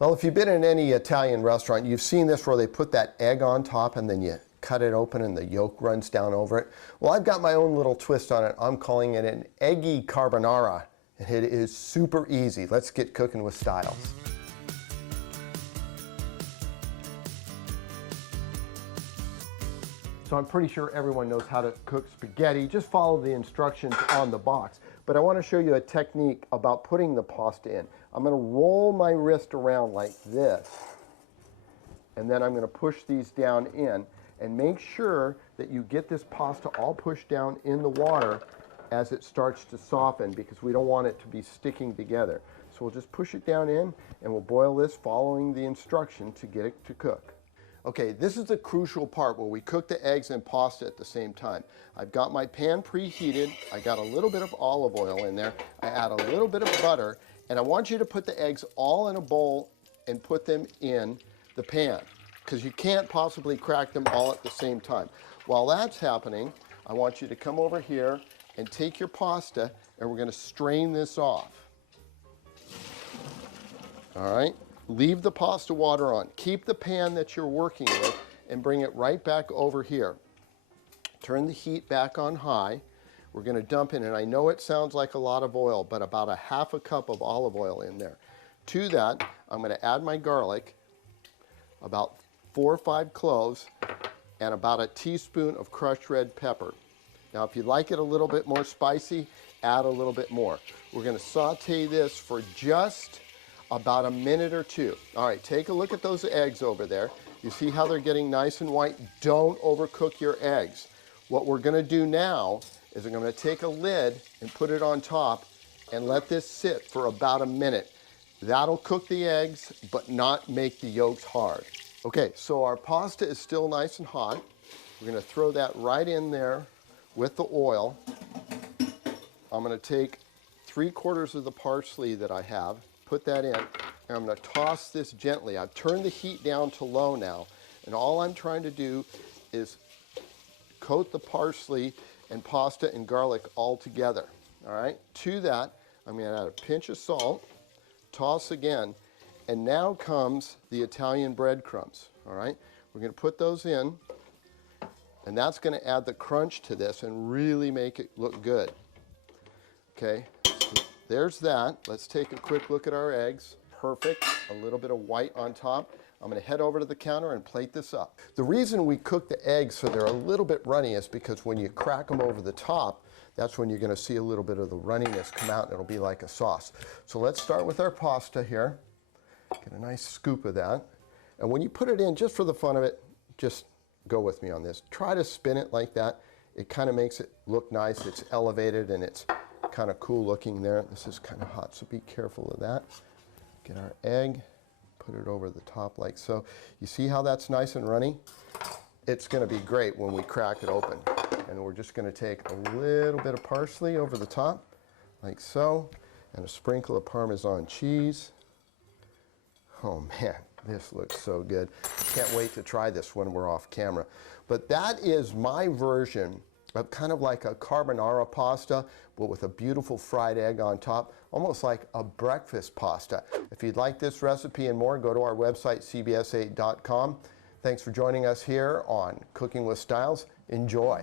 Well, if you've been in any Italian restaurant, you've seen this where they put that egg on top and then you cut it open and the yolk runs down over it. Well, I've got my own little twist on it. I'm calling it an Eggy carbonara. It is super easy. Let's get cooking with styles. So I'm pretty sure everyone knows how to cook spaghetti. Just follow the instructions on the box. But I want to show you a technique about putting the pasta in. I'm going to roll my wrist around like this, and then I'm going to push these down in, and make sure that you get this pasta all pushed down in the water as it starts to soften, because we don't want it to be sticking together. So we'll just push it down in, and we'll boil this following the instruction to get it to cook. Okay, this is the crucial part where we cook the eggs and pasta at the same time. I've got my pan preheated. I got a little bit of olive oil in there. I add a little bit of butter, and I want you to put the eggs all in a bowl and put them in the pan, because you can't possibly crack them all at the same time. While that's happening, I want you to come over here and take your pasta, and we're going to strain this off. All right? Leave the pasta water on. Keep the pan that you're working with and bring it right back over here. Turn the heat back on high. We're going to dump in, and I know it sounds like a lot of oil, but about a half a cup of olive oil in there. To that, I'm going to add my garlic, about 4 or 5 cloves, and about a teaspoon of crushed red pepper. Now, if you like it a little bit more spicy, add a little bit more. We're going to saute this for just about a minute or two. All right, take a look at those eggs over there. You see how they're getting nice and white? Don't overcook your eggs. What we're going to do now is I'm going to take a lid and put it on top and let this sit for about a minute. That'll cook the eggs, but not make the yolks hard. Okay, so our pasta is still nice and hot. We're going to throw that right in there with the oil. I'm going to take 3/4 of the parsley that I have, put that in, and I'm going to toss this gently. I've turned the heat down to low now, and all I'm trying to do is coat the parsley and pasta and garlic all together. All right, to that, I'm going to add a pinch of salt, toss again, and now comes the Italian breadcrumbs. All right, we're going to put those in, and that's going to add the crunch to this and really make it look good. Okay. There's that. Let's take a quick look at our eggs. Perfect. A little bit of white on top. I'm going to head over to the counter and plate this up. The reason we cook the eggs so they're a little bit runny is because when you crack them over the top, that's when you're going to see a little bit of the runniness come out, and it'll be like a sauce. So let's start with our pasta here. Get a nice scoop of that. And when you put it in, just for the fun of it, just go with me on this. Try to spin it like that. It kind of makes it look nice. It's elevated and it's kind of cool looking there. This is kind of hot, so be careful of that. Get our egg, put it over the top like so. You see how that's nice and runny? It's going to be great when we crack it open. And we're just going to take a little bit of parsley over the top, like so, and a sprinkle of Parmesan cheese. Oh man, this looks so good. Can't wait to try this when we're off camera. But that is my version of kind of like a carbonara pasta, but with a beautiful fried egg on top, almost like a breakfast pasta. If you'd like this recipe and more, go to our website, cbs8.com. Thanks for joining us here on Cooking with Styles. Enjoy.